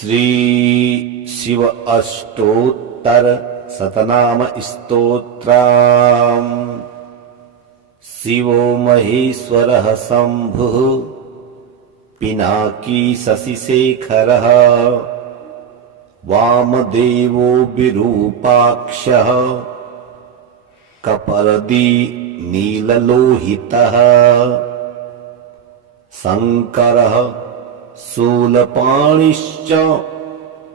श्री शिव अष्टोत्तर शतनाम स्तोत्रम्। शिवो महेश्वरः शम्भुः पिनाकी शशिशेखरः वामदेवो विरूपाक्षः कपर्दी नीललोहितः शङ्करः शूलपाणिश्च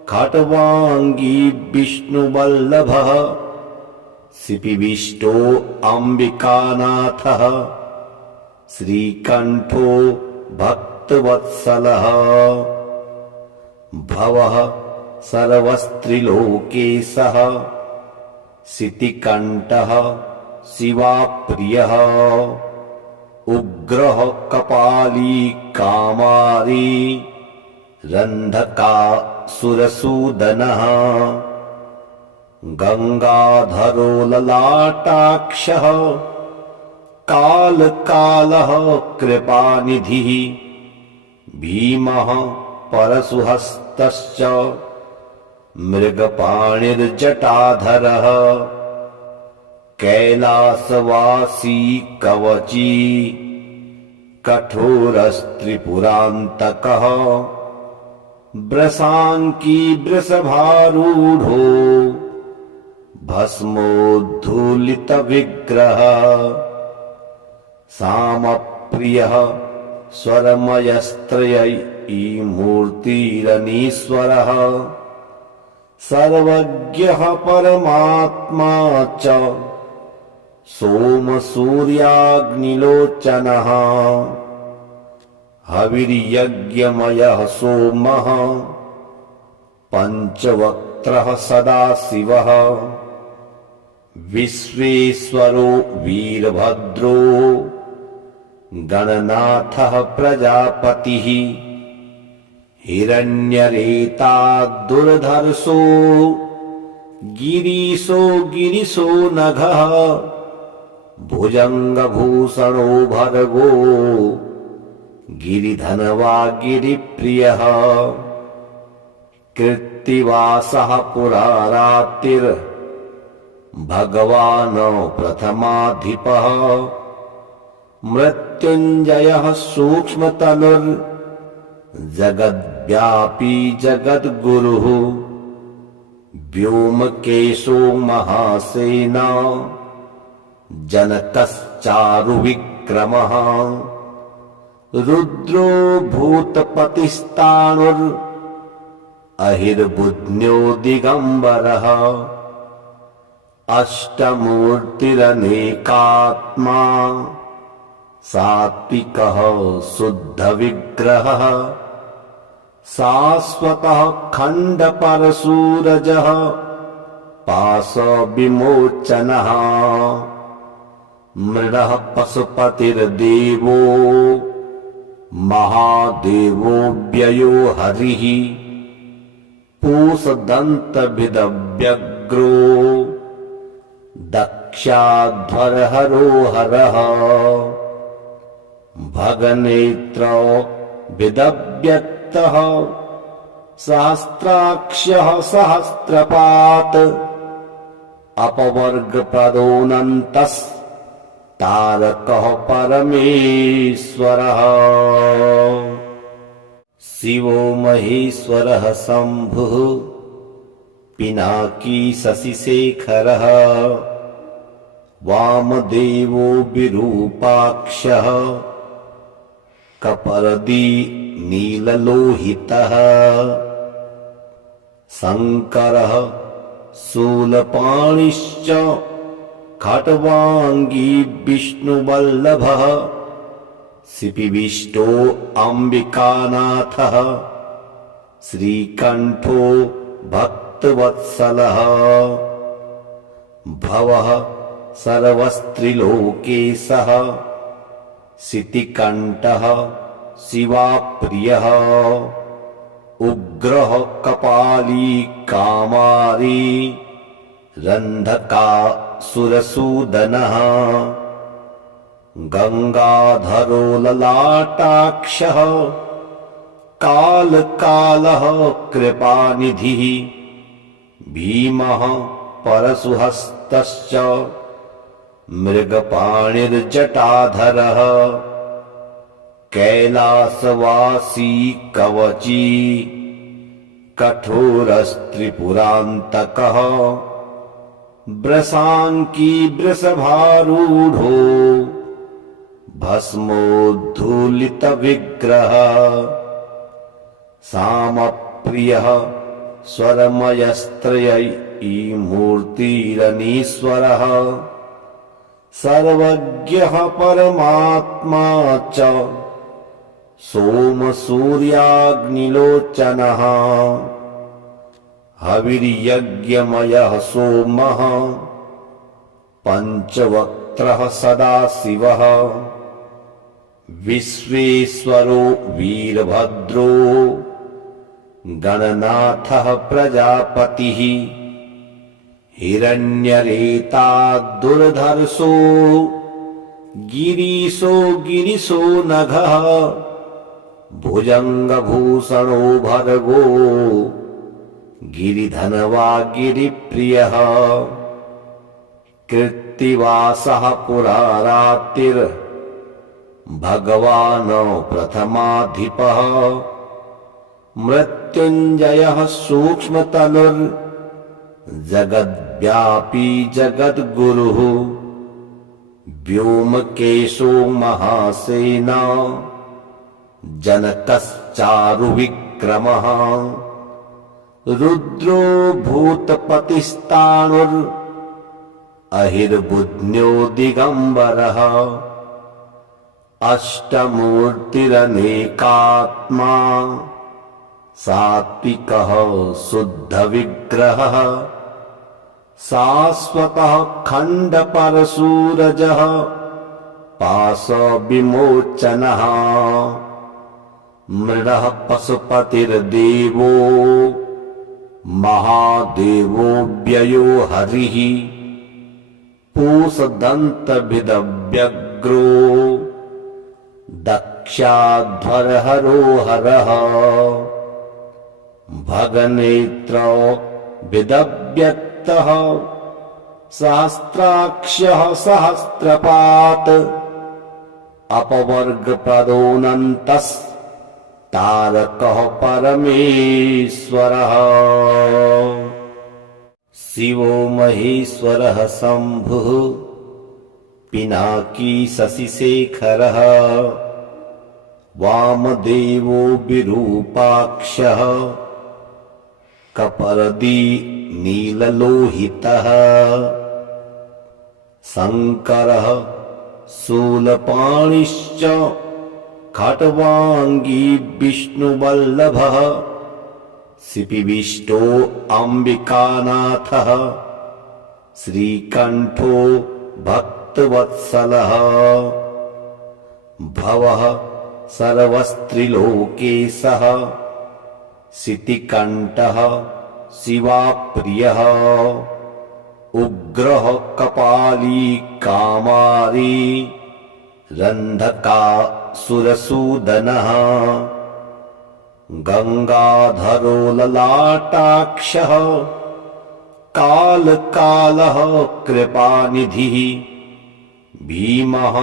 खट्वाङ्गी विष्णुवल्लभः शिपिविष्टो अम्बिकानाथः श्रीकण्ठो भक्तवत्सलः भवः सर्वस्त्रिलोकेशः शितिकण्ठः शिवाप्रियः उग्रः कपाली कामारी रन्धकासुरसूदनः गङ्गाधरो ललाटाक्षः कालकालः कृपानिधिः भीमः परशुहस्तश्च मृगपाणिर्जटाधरः कैलासवासी कवची कठोरस्त्रिपुरान्तकः वृषाङ्की वृषभारूढो भस्मोद्धूलितविग्रहः सामप्रियः स्वरमयस्त्रयीमूर्तिरनीश्वरः सर्वज्ञः परमात्मा च सोमसूर्याग्निलोचनः हविर्यज्ञमयः सोमः पञ्चवक्त्रः सदाशिवः विश्वेश्वरो वीरभद्रो गणनाथः प्रजापतिः हिरण्यरेताद्दुर्धर्षो गिरीशो नघः भुजङ्गभूषणो भर्गो गिरिधनवा गिरिप्रियः कृत्तिवासः पुरारातिर्भगवान् प्रथमाधिपः मृत्युञ्जयः सूक्ष्मतनुर्जगद्व्यापी जगद्गुरुः व्योमकेशो महासेना जनकश्चारुविक्रमः रुद्रो भूतपतिस्ताणुरहिर्बुध्न्यो दिगम्बरः अष्टमूर्तिरनेकात्मा सात्विकः शुद्धविग्रहः शाश्वतः खण्डपरशूरजः पाशविमोचनः मृडः पशुपतिर्देवो महादेवो व्ययो हरिः पूषदन्तभिदव्यग्रो दक्षाध्वरहरो हरः भगनेत्रो विदव्यक्तः सहस्राक्षः सहस्रपात् अपवर्गप्रदोऽनन्तस्तारकः परमेश्वरः शिवो महेश्वरः शम्भुः पिनाकी शशिशेखरः वामदेवो विरूपाक्षः कपर्दी नीललोहितः शङ्करः शूलपाणिश्च खट्वाङ्गी विष्णुवल्लभः शिपिविष्टो अम्बिकानाथः श्रीकण्ठो भक्तवत्सलः भवः सर्वस्त्रिलोकेशः शितिकण्ठः शिवाप्रियः उग्रः कपाली कामारी रन्धकासुरसूदनः गङ्गाधरो ललाटाक्षः काल कालः कृपानिधिः भीमः परशुहस्तश्च मृगपाणिर्जटाधरः कैलासवासी कवची कठोरस्त्रिपुरान्तकः वृषाङ्की वृषभारूढो भस्मोद्धूलितविग्रहः सामप्रियः स्वरमयस्त्रयीमूर्तिरनीश्वरः सर्वज्ञः परमात्मा च सोमसूर्याग्निलोचनः हविर्यज्ञमयः सोमः पञ्चवक्त्रः सदाशिवः विश्वेश्वरो वीरभद्रो गणनाथः प्रजापतिः हिरण्यरेता दुर्धर्षो गिरीशो नघः भुजङ्गभूषणो भर्गो गिरिधनवा गिरिप्रियः कृत्तिवासः पुरारातिर्भगवान् प्रथमाधिपः मृत्युञ्जयः सूक्ष्मतनुर्जगद्व्यापी जगद्गुरुः व्योमकेशो महासेना जनकश्चारुविक्रमः रुद्रो भूतपतिस्ताणुरहिर्बुध्न्यो दिगम्बरः अष्टमूर्तिरनेकात्मा सात्विकः शुद्धविग्रहः शाश्वतः खण्डपरशूरजः पाशविमोचनः मृडः पशुपतिर्देवो महादेवो व्ययो हरिः पूषदन्तभिदव्यग्रो दक्षाध्वरहरो हरः भगनेत्रो विदव्यक्तः सहस्राक्षः सहस्रपात् अपवर्गप्रदोऽनन्तस्तारकः परमेश्वरः शिवो महेश्वरः शम्भुः पिनाकी शशिशेखरः वामदेवो विरूपाक्षः कपर्दी नीललोहितः शङ्करः शूलपाणिश्च खट्वाङ्गी विष्णुवल्लभः शिपिविष्टो अम्बिकानाथः श्रीकण्ठो भक्तवत्सलः भवः सर्वस्त्रिलोकेशः शितिकण्ठः शिवाप्रियः उग्रः कपाली कामारी रन्धकासुरसूदनः गङ्गाधरो ललाटाक्षः कालकालः कृपानिधिः भीमः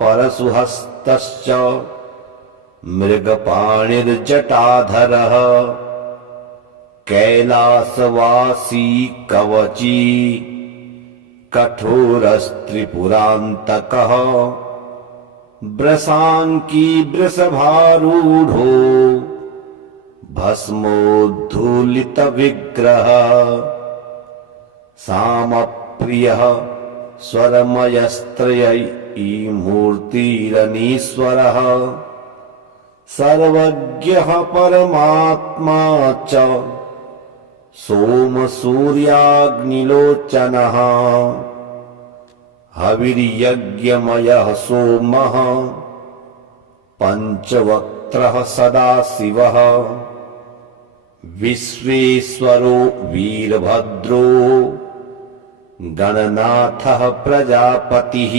परशुहस्तश्च मृगपाणिर्जटाधरः कैलासवासी कवची कठोरस्त्रिपुरान्तकः वृषाङ्की वृषभारूढो भस्मोद्धूलितविग्रहः सामप्रियः स्वरमयस्त्रयीमूर्तिरनीश्वरः सर्वज्ञः परमात्मा च सोमसूर्याग्निलोचनः हविर्यज्ञमयः सोमः पञ्चवक्त्रः सदाशिवः विश्वेश्वरो वीरभद्रो गणनाथः प्रजापतिः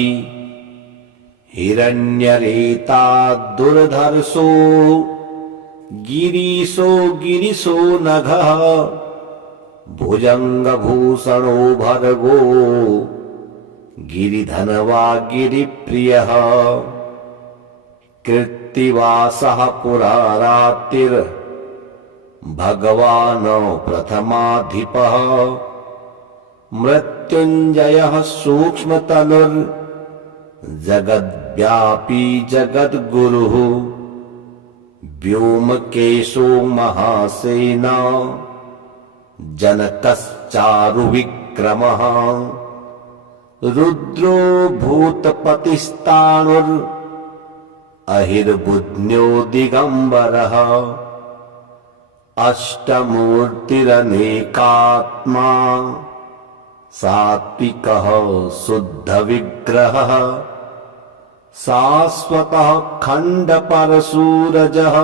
हिरण्यरेता दुर्धर्षो गिरीशो गिरिशो नघः भुजङ्गभूषणो भर्गो गिरिधनवा गिरिप्रियः कृत्तिवासः पुरारातिर् भगवान् प्रथमाधिपः मृत्युञ्जयः सूक्ष्मतनुर् जगद्व्यापी जगद्गुरुः व्योमकेशो महासेना जनकश्चारुविक्रमः रुद्रो भूतपतिस्ताणुर् अहिर्बुध्न्यो दिगम्बरः अष्टमूर्तिरनेकात्मा सात्विकः शुद्धविग्रहः शाश्वतः खण्डपरशूरजः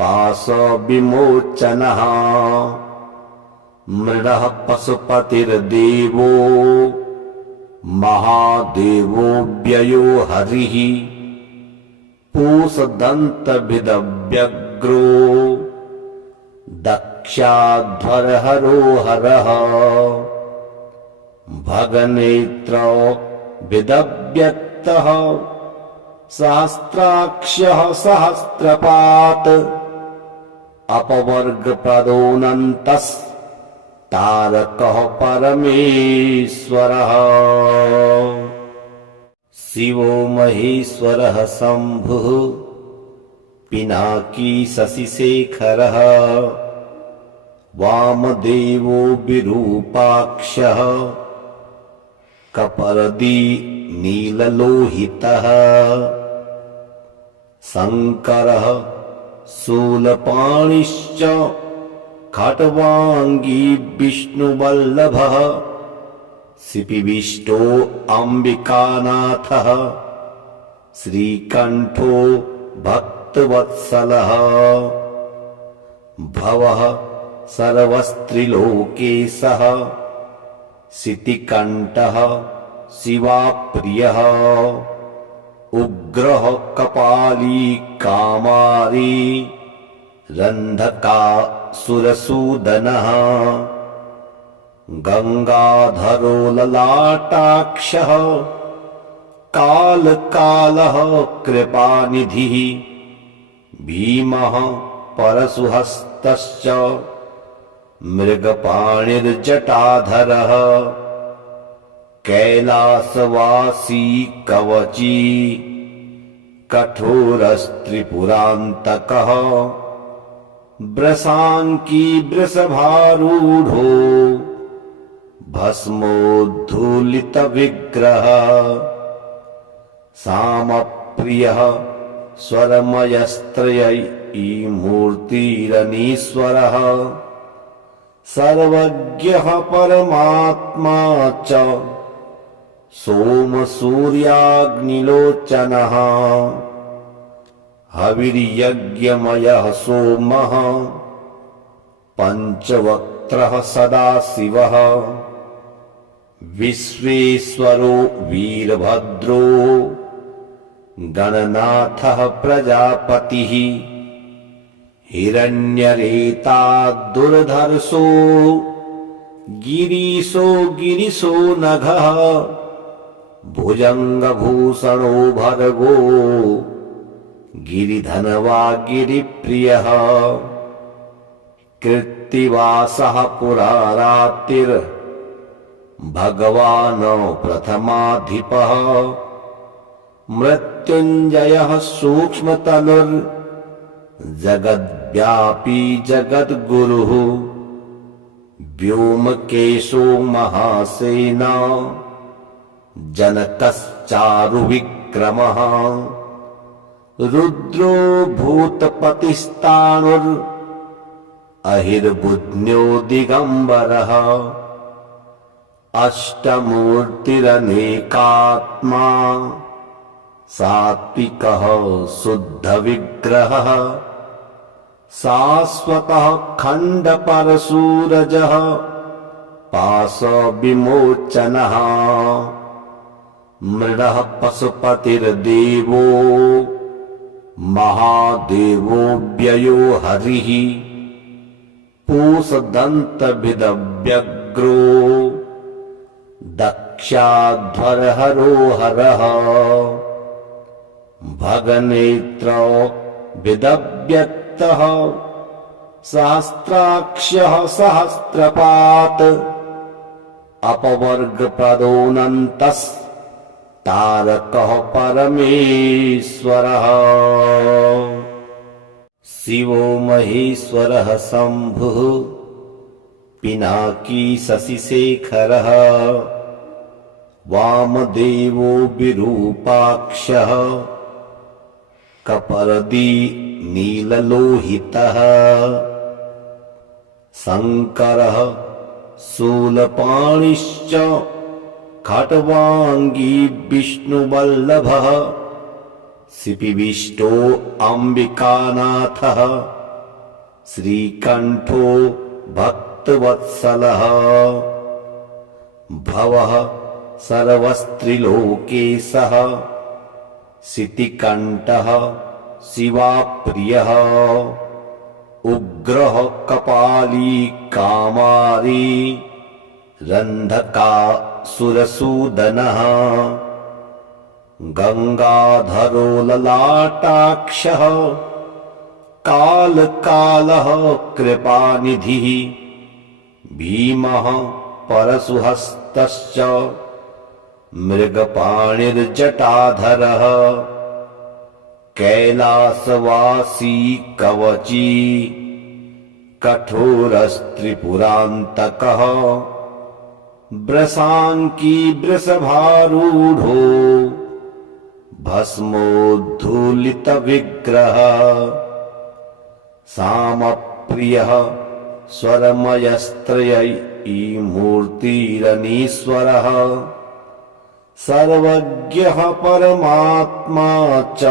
पाशविमोचनः मृडः पशुपतिर्देवो महादेवो व्ययो हरिः पूषदन्तभिदव्यग्रो दक्षाध्वरहरो हरः भगनेत्रो विदव्यक्तः सहस्राक्षः सहस्रपात् अपवर्गप्रदोऽनन्तस्तारकः परमेश्वरः शिवो महेश्वरः शम्भुः पिनाकी शशिशेखरः वामदेवो विरूपाक्षः कपर्दी नीललोहितः शङ्करः शूलपाणिश्च खट्वाङ्गी विष्णुवल्लभः शिपिविष्टो अम्बिकानाथः श्रीकण्ठो भक्तवत्सलः भवः सर्वस्त्रिलोकेशः शितिकण्ठः शिवाप्रियः उग्रः कपाली कामारी रन्धकासुरसूदनः गङ्गाधरो ललाटाक्षः कालकालः कृपानिधिः भीमः परशुहस्तश्च मृगपाणिर्जटाधरः कैलासवासी कवची कठोरस्त्रिपुरान्तकः वृषाङ्की वृषभारूढो भस्मोद्धूलितविग्रहः सामप्रियः स्वरमयस्त्रयीमूर्तिरनीश्वरः सर्वज्ञः परमात्मा च सोमसूर्याग्निलोचनः हविर्यज्ञमयः सोमः पञ्चवक्त्रः सदाशिवः विश्वेश्वरो वीरभद्रो गणनाथः प्रजापतिः हिरण्यरेताद्दुर्धर्षो गिरीशो गिरिशो नघः भुजङ्गभूषणो भर्गो गिरिधनवा गिरिप्रियः कृत्तिवासः पुरारातिर् भगवान् प्रथमाधिपः मृत्युञ्जयः सूक्ष्मतनुर् जगद्व्यापी जगद्गुरुः व्योमकेशो महासेना जनकश्चारुविक्रमः रुद्रो भूतपतिस्ताणुर् अहिर्बुध्न्यो दिगम्बरः अष्टमूर्तिरनेकात्मा सात्विकः शुद्धविग्रहः शाश्वतः खण्डपरशूरजः पाशविमोचनः मृडः पशुपतिर्देवो महादेवो व्ययो हरिः पूषदन्तभिदव्यग्रो दक्षाध्वरहरो हरः भगनेत्रो विदव्यक्तः सहस्राक्षः सहस्रपात् अपवर्गप्रदोऽनन्तस्तारकः परमेश्वरः शिवो महेश्वरः शम्भुः पिनाकी शशिशेखरः वामदेवो विरूपाक्षः कपर्दी नीललोहितः शङ्करः शूलपाणिश्च खट्वाङ्गी विष्णुवल्लभः शिपिविष्टो अम्बिकानाथः श्रीकण्ठो भक्तवत्सलः भवः सर्वस्त्रिलोकेशः शितिकण्ठः शिवाप्रियः उग्रः कपाली कामारी रन्धकासुरसूदनः गङ्गाधरो ललाटाक्षः कालकालः कृपानिधिः भीमः परशुहस्तश्च मृगपाणिर्जटाधरः कैलासवासी कवची कठोरस्त्रिपुरान्तकः वृषाङ्की वृषभारूढो भस्मोद्धूलितविग्रहः सामप्रियः स्वरमयस्त्रयीमूर्तिरनीश्वरः सर्वज्ञः परमात्मा च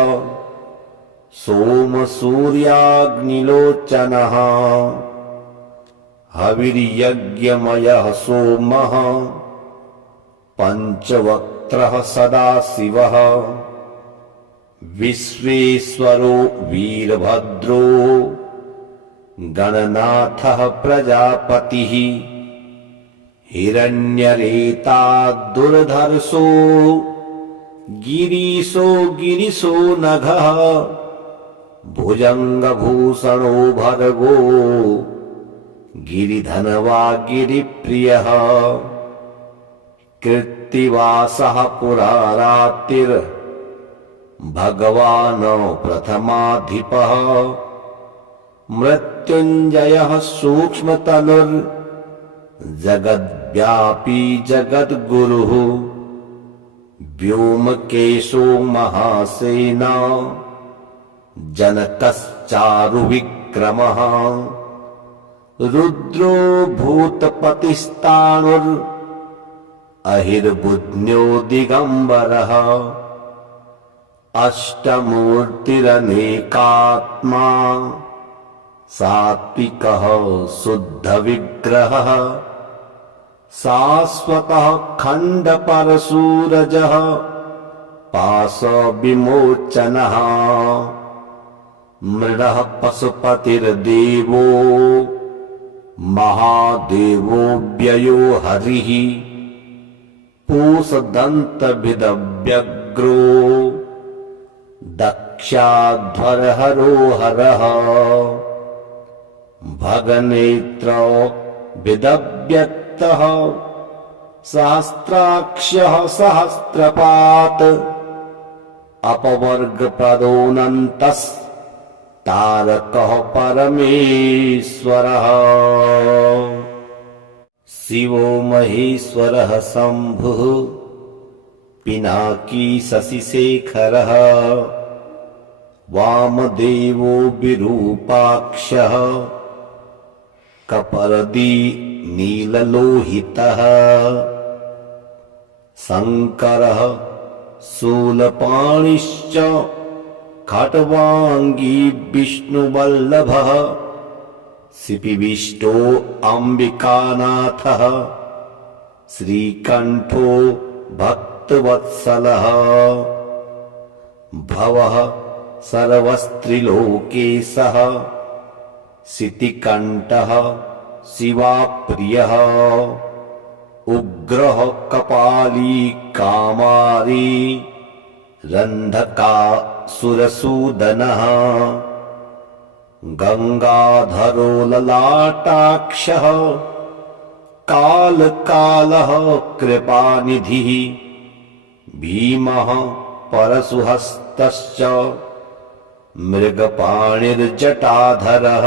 सोमसूर्याग्निलोचनः हविर्यज्ञमयः सोमः पञ्चवक्त्रः सदाशिवः विश्वेश्वरो वीरभद्रो गणनाथः प्रजापतिः हिरण्यरेता दुर्धर्षो गिरीशो नघः भुजङ्गभूषणो भर्गो गिरिधनवा गिरिप्रियः कृत्तिवासः पुरारातिर्भगवान् प्रथमाधिपः मृत्युञ्जयः सूक्ष्मतनुर्जगद्व्यापी जगद्गुरुः व्योमकेशो महासेना जनकश्चारुविक्रमः रुद्रो भूतपतिस्ताणुरहिर्बुध्न्यो दिगम्बरः अष्टमूर्तिरनेकात्मा सात्विकः शुद्धविग्रहः शाश्वतः खण्डपरशूरजः पाशविमोचनः मृडः पशुपतिर्देवो महादेवो व्ययो हरिः पूषदन्तभिदव्यग्रो दक्षाध्वरहरो हरः भगनेत्रो विदव्यक्तः सहस्राक्षः सहस्रपात् अपवर्गप्रदोऽनन्तस्तारकः परमेश्वरः शिवो महेश्वरः शम्भुः पिनाकी शशिशेखरः वामदेवो विरूपाक्षः कपर्दी नीललोहितः शङ्करः शूलपाणिश्च खट्वाङ्गी विष्णुवल्लभः शिपिविष्टो अम्बिकानाथः श्रीकण्ठो भक्तवत्सलः भवः सर्वस्त्रिलोकेशः शितिकण्ठः शिवाप्रियः उग्रः कपाली कामारी रन्धकासुरसूदनः गङ्गाधरो ललाटाक्षः कालकालः कृपानिधिः भीमः परशुहस्तश्च मृगपाणिर्जटाधरः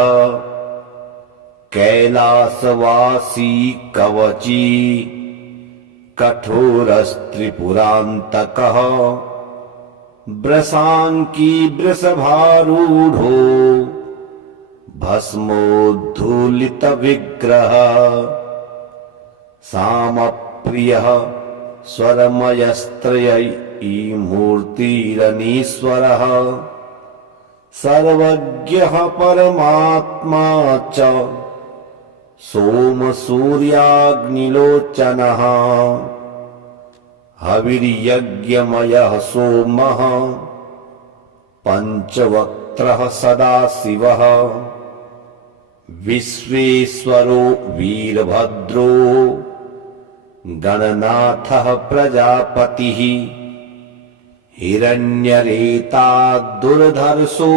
कैलासवासी कवची कठोरस्त्रिपुरान्तकः वृषाङ्की वृषभारूढो भस्मोद्धूलितविग्रहः सामप्रियः स्वरमयस्त्रयी मूर्तिरनीश्वरः सर्वज्ञः परमात्मा च सोमसूर्याग्निलोचनः हविर्यज्ञमयः सोमः पञ्चवक्त्रः सदाशिवः विश्वेश्वरो वीरभद्रो गणनाथः प्रजापतिः हिरण्यरेता दुर्धर्षो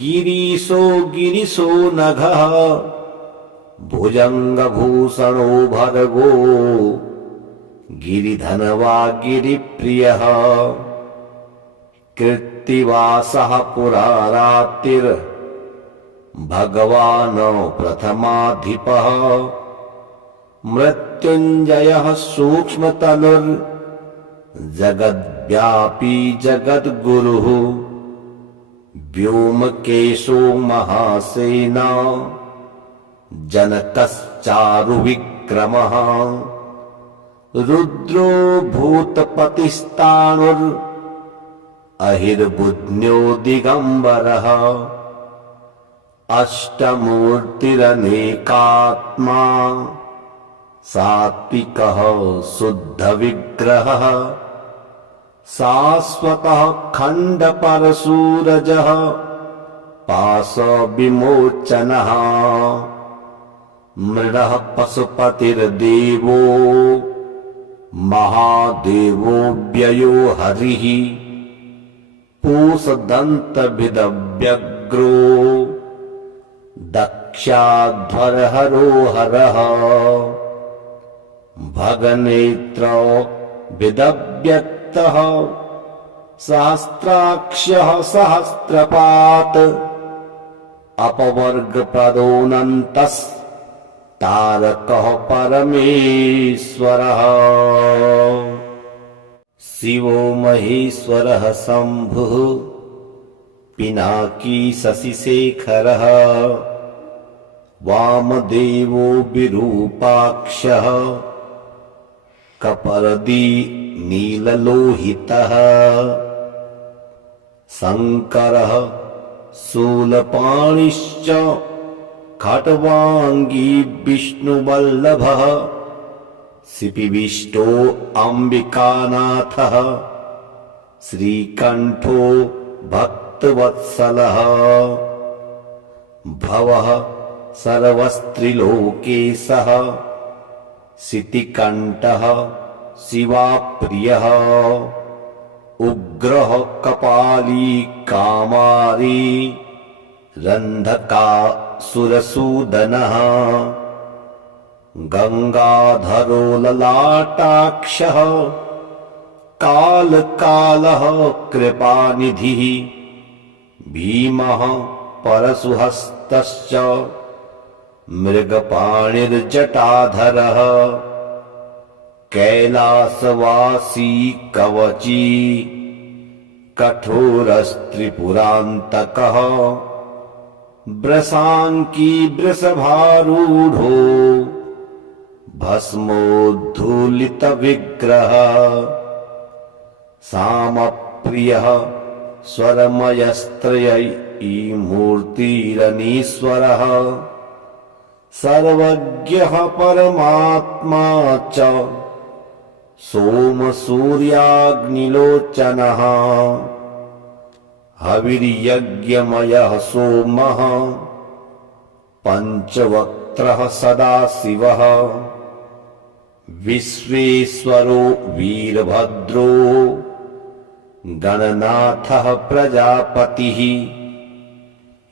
गिरीशो नघः भुजङ्गभूषणो भर्गो गिरिधनवा गिरिप्रियः कृत्तिवासः पुरारातिर्भगवान् प्रथमाधिपः मृत्युञ्जयः सूक्ष्मतनुर्जगद्व्यापी जगद्गुरुः व्योमकेशो महासेना जनकश्चारुविक्रमः रुद्रो भूतपतिस्ताणुरहिर्बुध्न्यो दिगम्बरः अष्टमूर्तिरनेकात्मा सात्विकः शुद्धविग्रहः शाश्वतः खण्डपरशूरजः पाशविमोचनः मृडः पशुपतिर्देवो महादेवो व्ययो हरिः पूषदन्तभिदव्यग्रो दक्षाध्वरहरो हरः भगनेत्रो विदव्यक्तः सहस्राक्षः सहस्रपात् अपवर्गप्रदोऽनन्तस्तारकः परमेश्वरः शिवो महेश्वरः शम्भुः पिनाकी शशिशेखरः वामदेवो विरूपाक्षः कपर्दी नीललोहितः शङ्करः शूलपाणिश्च खट्वाङ्गी विष्णुवल्लभः शिपिविष्टो अम्बिकानाथः श्रीकण्ठो भक्तवत्सलः भवः सर्वस्त्रिलोकेशः शितिकण्ठः शिवाप्रियः उग्रः कपाली कामारी रन्धकासुरसूदनः गङ्गाधरो ललाटाक्षः कालकालः कृपानिधिः भीमः परशुहस्तश्च मृगपाणिर्जटाधरः कैलासवासी कवची कठोरस्त्रिपुरान्तकः वृषाङ्की वृषभारूढो भस्मोद्धूलितविग्रहः सामप्रियः स्वरमयस्त्रयी मूर्तिरनीश्वरः सर्वज्ञः परमात्मा च सोमसूर्याग्निलोचनः हविर्यज्ञमयः सोमः पञ्चवक्त्रः सदाशिवः विश्वेश्वरो वीरभद्रो गणनाथः प्रजापतिः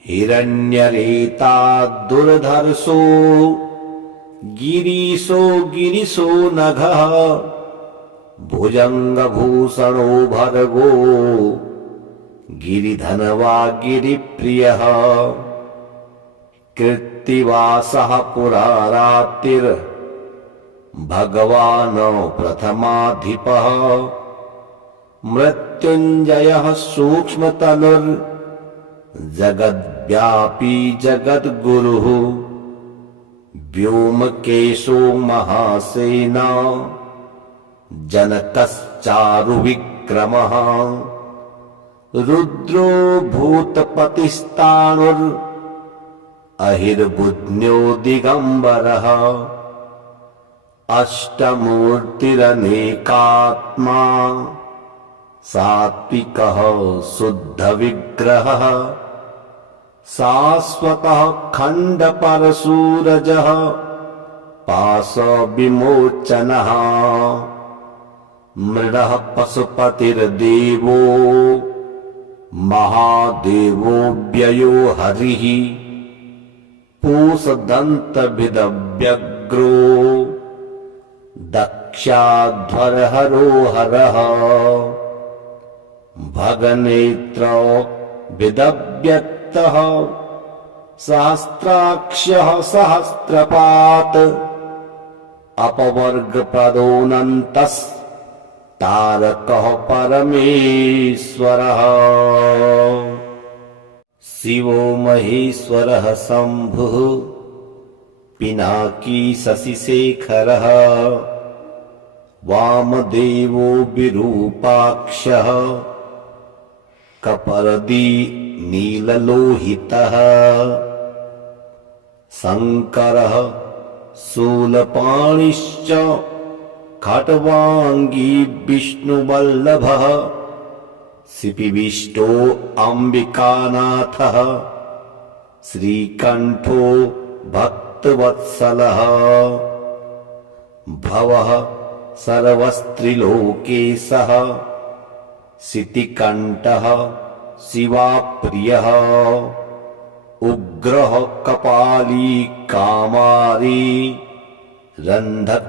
हिरण्यरेता दुर्धर्षो गिरीशो नघः भुजङ्गभूषणो भर्गो गिरिधनवा गिरिप्रियः कृत्तिवासः पुरारातिर्भगवान् प्रथमाधिपः मृत्युञ्जयः सूक्ष्मतनुर्जगद्व्यापी जगद्गुरुः व्योमकेशो महासेना जनकश्चारुविक्रमः रुद्रो भूतपतिस्ताणुरहिर्बुध्न्यो दिगम्बरः अष्टमूर्तिरनेकात्मा सात्विकः शुद्धविग्रहः शाश्वतः खण्डपरशूरजः पाशविमोचनः मृडः पशुपतिर्देवो महादेवो व्ययो हरिः पूषदन्तविदव्यग्रो दक्षाध्वरहरो हरः भगनेत्रो विदव्यक्तः सहस्राक्षः सहस्रपात् अपवर्गप्रदोऽनन्तस्तारकः परमेश्वरः शिवो महेश्वरः शम्भुः पिनाकी शशिशेखरः वामदेवो विरूपाक्षः कपर्दी नीललोहितः शङ्करः शूलपाणिश्च खट्वाङ्गी विष्णुवल्लभः शिपिविष्टो अम्बिकानाथः श्रीकण्ठो भक्तवत्सलः भवः सर्वस्त्रिलोकेशः शितिकण्ठः शिवाप्रियः उग्रः कपाली कामारी रन्धकासुरसूदनः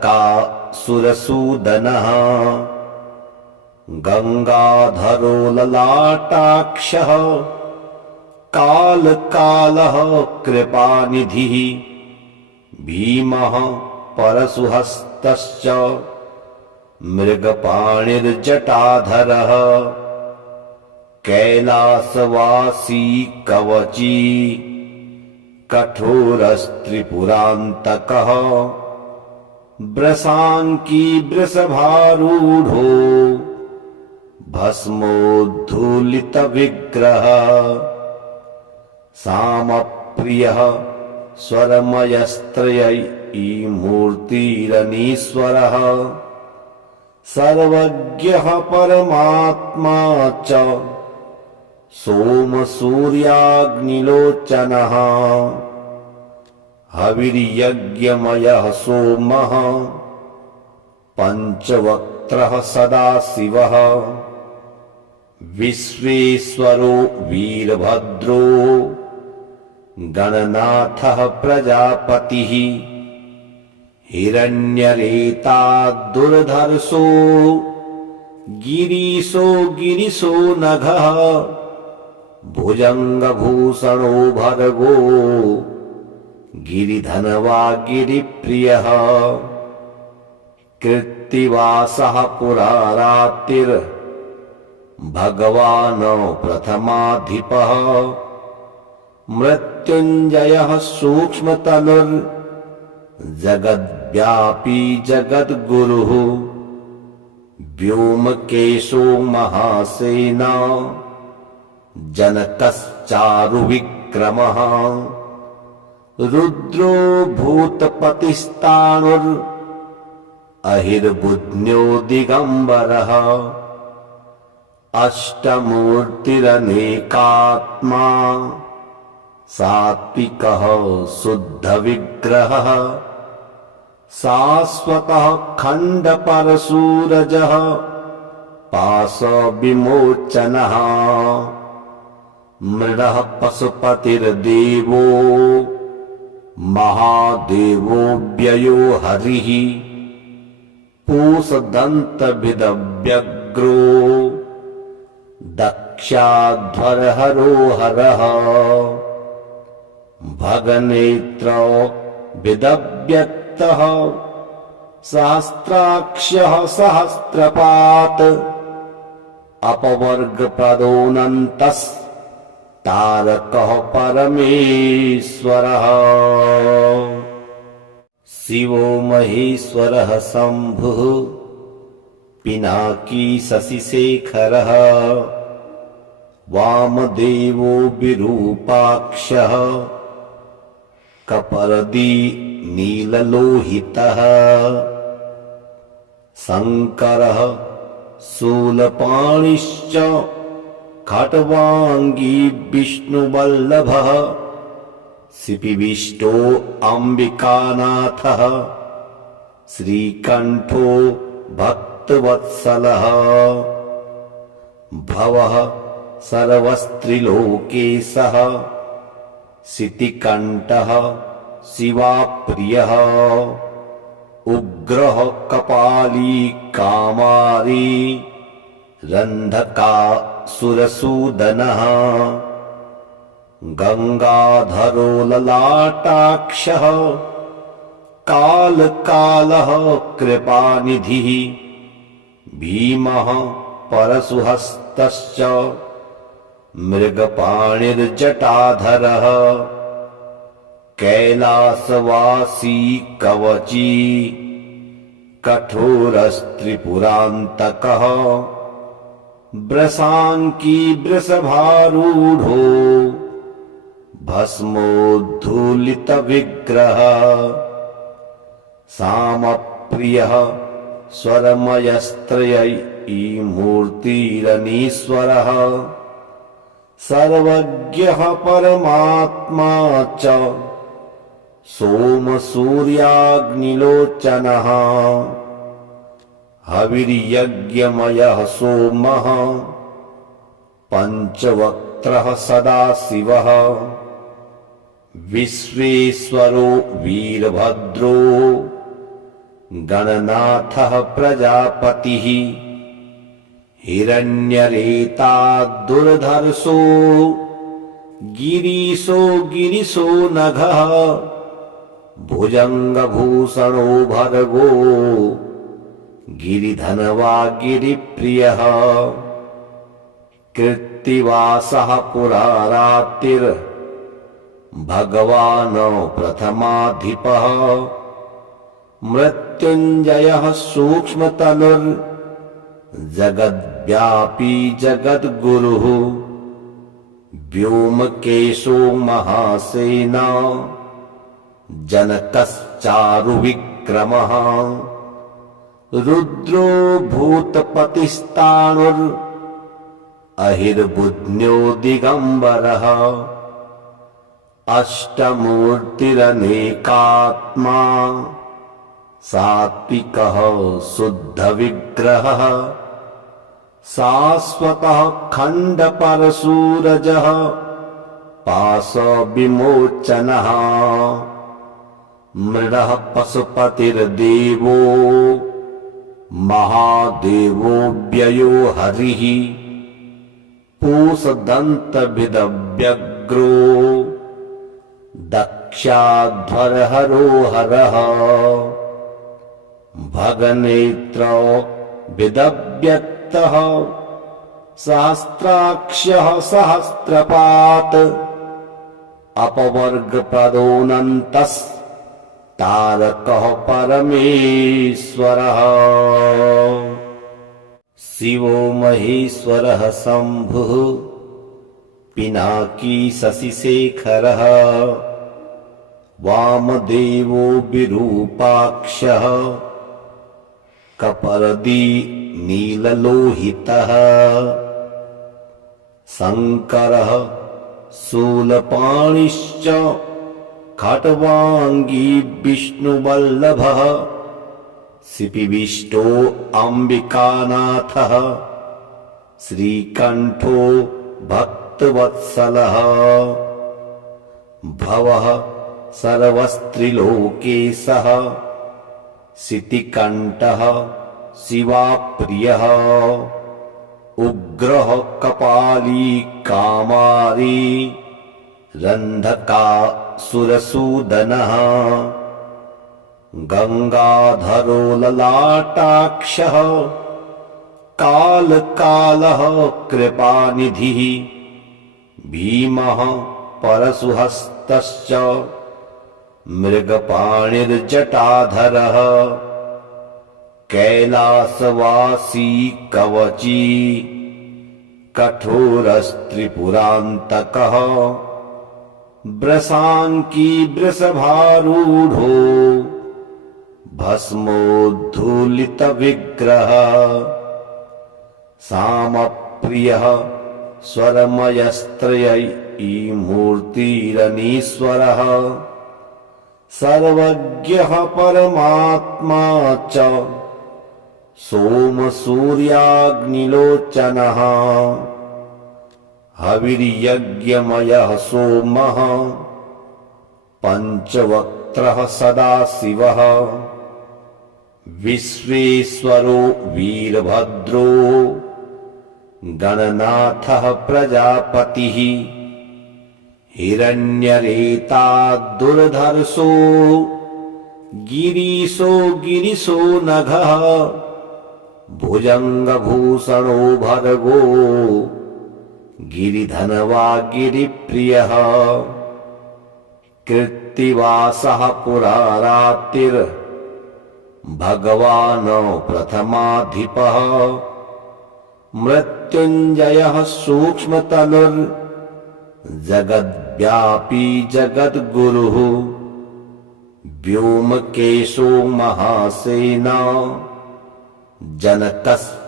गङ्गाधरो ललाटाक्षः कालकालः कृपानिधिः भीमः परशुहस्तश्च मृगपाणिर्जटाधरः कैलासवासी कवची कठोरस्त्रिपुरान्तकः वृषाङ्की वृषभारूढो भस्मोद्धूलितविग्रहः सामप्रियः स्वरमयस्त्रयीमूर्तिरनीश्वरः सर्वज्ञः परमात्मा च सोमसूर्याग्निलोचनः हविर्यज्ञमयः सोमः पञ्चवक्त्रः सदाशिवः विश्वेश्वरो वीरभद्रो गणनाथः प्रजापतिः हिरण्यरेता दुर्धर्षो गिरीशो नघः भुजङ्गभूषणो भर्गो गिरिधनवा गिरिप्रियः कृत्तिवासः पुरारातिर्भगवान् प्रथमाधिपः मृत्युञ्जयः सूक्ष्मतनुर्जगद्व्यापी जगद्गुरुः व्योमकेशो महासेना जनकश्चारुविक्रमः रुद्रो भूतपतिस्ताणुरहिर्बुध्न्यो दिगम्बरः अष्टमूर्तिरनेकात्मा सात्विकः शुद्धविग्रहः शाश्वतः खण्डपरशूरजः पाशविमोचनः मृडः पशुपतिर्देवो महादेवो व्ययो हरिः पूषदन्तभिदव्यग्रो दक्षाध्वरहरो हरः भगनेत्रो विदव्यक्तः सहस्राक्षः सहस्रपात् अपवर्गप्रदोऽनन्तस्तारकः परमेश्वरः शिवो महेश्वरः शम्भुः पिनाकी शशिशेखरः वामदेवो विरूपाक्षः कपर्दी नीललोहितः शङ्करः शूलपाणिश्च खट्वाङ्गी विष्णुवल्लभः शिपिविष्टो अम्बिकानाथः श्रीकण्ठो भक्तवत्सलः भवः सर्वस्त्रिलोकेशः शितिकण्ठः शिवाप्रियः उग्रः कपाली कामारी रन्धकासुरसूदनः गङ्गाधरो ललाटाक्षः कालकालः कृपानिधिः भीमः परशुहस्तश्च मृगपाणिर्जटाधरः कैलासवासी कवची कठोरस्त्रिपुरान्तकः वृषाङ्की वृषभारूढो भस्मोद्धूलितविग्रहः सामप्रियः स्वरमयस्त्रयीमूर्तिरनीश्वरः सर्वज्ञः परमात्मा च सोमसूर्याग्निलोचनः हविर्यज्ञमयः सोमः पञ्चवक्त्रः सदाशिवः विश्वेश्वरो वीरभद्रो गणनाथः प्रजापतिः हिरण्यरेता दुर्धर्षो गिरीशो नघः भुजङ्गभूषणो भर्गो गिरिधनवा गिरिप्रियः कृत्तिवासः पुरारातिर्भगवान् प्रथमाधिपः मृत्युञ्जयः सूक्ष्मतनुर्जगद्व्यापी जगद्गुरुः व्योमकेशो महासेना जनकश्चारुविक्रमः रुद्रो भूतपतिस्ताणुर्अहिर्बुध्न्यो दिगम्बरः अष्टमूर्तिरनेकात्मा सात्विकः शुद्धविग्रहः शाश्वतः खण्डपरशूरजः पाशविमोचनः मृडः पशुपतिर्देवो महादेवो व्ययो हरिः पूषदन्तभिदव्यग्रो दक्षाध्वरहरो हरः भगनेत्रो विदव्यक्तः सहस्राक्षः सहस्रपात् अपवर्गप्रदोऽनन्तस्तारकः परमेश्वरः शिवो महेश्वरः शम्भुः पिनाकी शशिशेखरः वामदेवो विरूपाक्षः कपर्दी नीललोहितः शङ्करः शूलपाणिश्च खट्वाङ्गी विष्णुवल्लभः शिपिविष्टो अम्बिकानाथः श्रीकण्ठो भक्तवत्सलः भवः सर्वस्त्रिलोकेशः शितिकण्ठः शिवाप्रियः उग्रः कपाली कामारी रन्धकासुरसूदनः गङ्गाधरो ललाटाक्षः कालकालः कृपानिधिः भीमः परशुहस्तश्च मृगपाणिर्जटाधरः कैलासवासी कवची कठोरस्त्रिपुरान्तकः वृषाङ्की वृषभारूढो भस्मोद्धूलितविग्रहः सामप्रियः स्वरमयस्त्रयीमूर्तिरनीश्वरः सर्वज्ञः परमात्मा च सोमसूर्याग्निलोचनः हविर्यज्ञमयः सोमः पञ्चवक्त्रः सदाशिवः विश्वेश्वरो वीरभद्रो गणनाथः प्रजापतिः हिरण्यरेता दुर्धर्षो गिरीशो नघः भुजङ्गभूषणो भर्गो गिरिधनवा गिरिप्रियः कृत्तिवासः पुरारातिर्भगवान् प्रथमाधिपः मृत्युञ्जयः सूक्ष्मतनुर्जगद्व्यापी जगद्गुरुः व्योमकेशो महासेना जनकश्चारुविक्रमः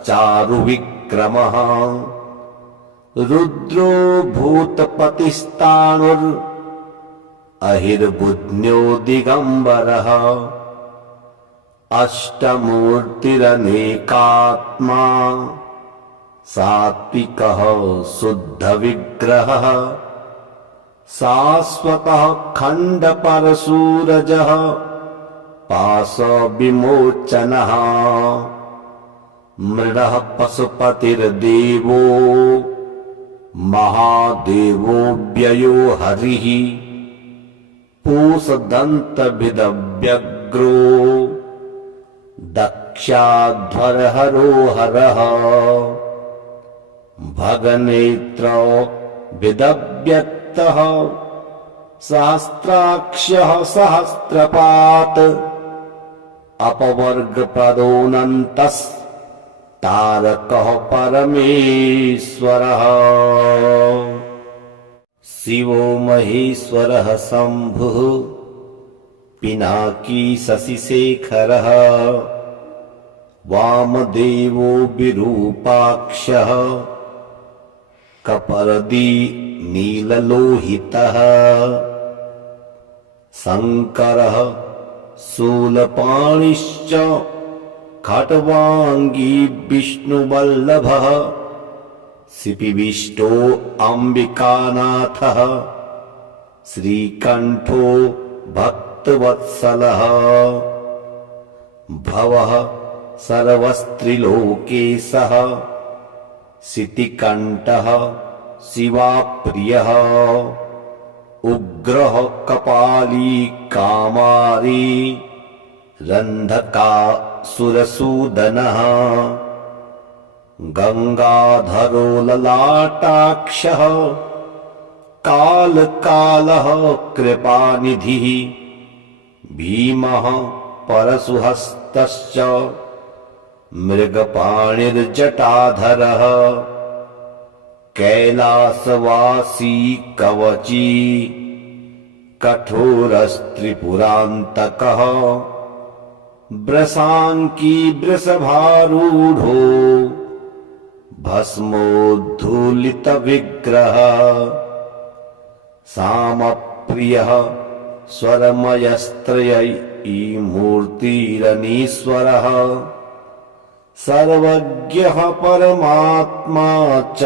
रुद्रो भूतपतिस्ताणुरहिर्बुध्न्यो दिगम्बरः अष्टमूर्तिरनेकात्मा सात्विकः शुद्धविग्रहः शाश्वतः खण्डपरशूरजः पाशविमोचनः मृडः पशुपतिर्देवो महादेवो व्ययो हरिः पूषदन्तभिदव्यग्रो दक्षाध्वरहरो हरः भगनेत्रो विदव्यक्तः सहस्राक्षः सहस्रपात् अपवर्गप्रदोऽनन्तस्तारकः परमेश्वरः शिवो महेश्वरः शम्भुः पिनाकी शशिशेखरः वामदेवो विरूपाक्षः कपर्दी नीललोहितः शङ्करः शूलपाणिश्च खट्वाङ्गी विष्णुवल्लभः शिपिविष्टो अम्बिकानाथः श्रीकण्ठो भक्तवत्सलः भवः सर्वस्त्रिलोकेशः शितिकण्ठः शिवाप्रियः उग्रः कपाली कामारी रन्धकासुरसूदनः गङ्गाधरो ललाटाक्षः कालकालः कृपानिधिः भीमः परशुहस्तश्च मृगपाणिर्जटाधरः कैलासवासी कवची कठोरस्त्रिपुरान्तकः वृषाङ्की वृषभारूढो भस्मोद्धूलितविग्रह सामप्रियः स्वरमयस्त्रयीमूर्तिरनीश्वरः सर्वज्ञः परमात्मा च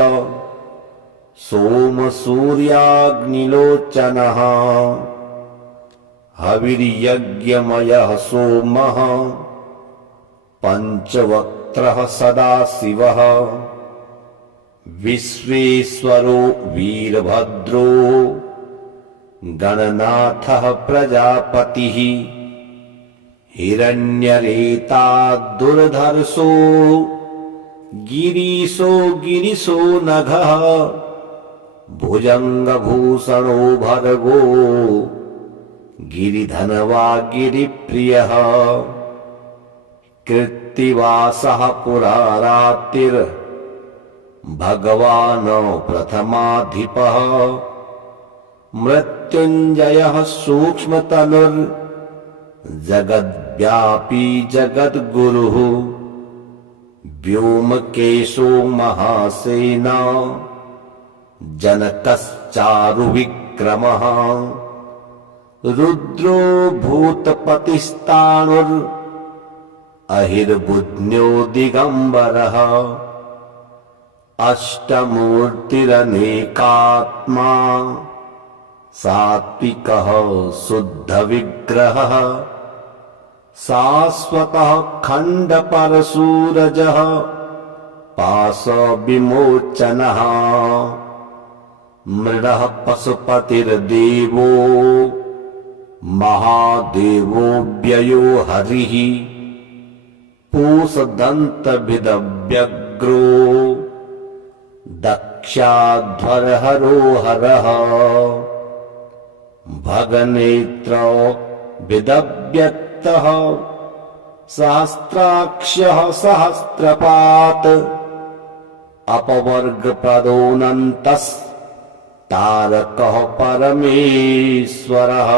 सोमसूर्याग्निलोचनः हविर्यज्ञमयः सोमः पञ्चवक्त्रः सदाशिवः विश्वेश्वरो वीरभद्रो गणनाथः प्रजापतिः हिरण्यरेताद्दुर्धर्षो गिरीशो नघः भुजङ्गभूषणो भर्गो गिरिधनवा गिरिप्रियः कृत्तिवासः पुरारातिर्भगवान् प्रथमाधिपः मृत्युञ्जयः सूक्ष्मतनुर्जगद्व्यापी जगद्गुरुः व्योमकेशो महासेना जनकश्चारुविक्रमः रुद्रो भूतपतिस्ताणुरहिर्बुध्न्यो दिगम्बरः अष्टमूर्तिरनेकात्मा सात्विकः शुद्धविग्रहः शाश्वतः खण्डपरशूरजः पाशविमोचनः मृडः पशुपतिर्देवो महादेवो व्ययो हरिः पूषदन्तभिदव्यग्रो दक्षाध्वरहरो हरः भगनेत्रो विदव्यक्तः सहस्राक्षः सहस्रपात् अपवर्गप्रदोऽनन्तस्तारकः परमेश्वरः।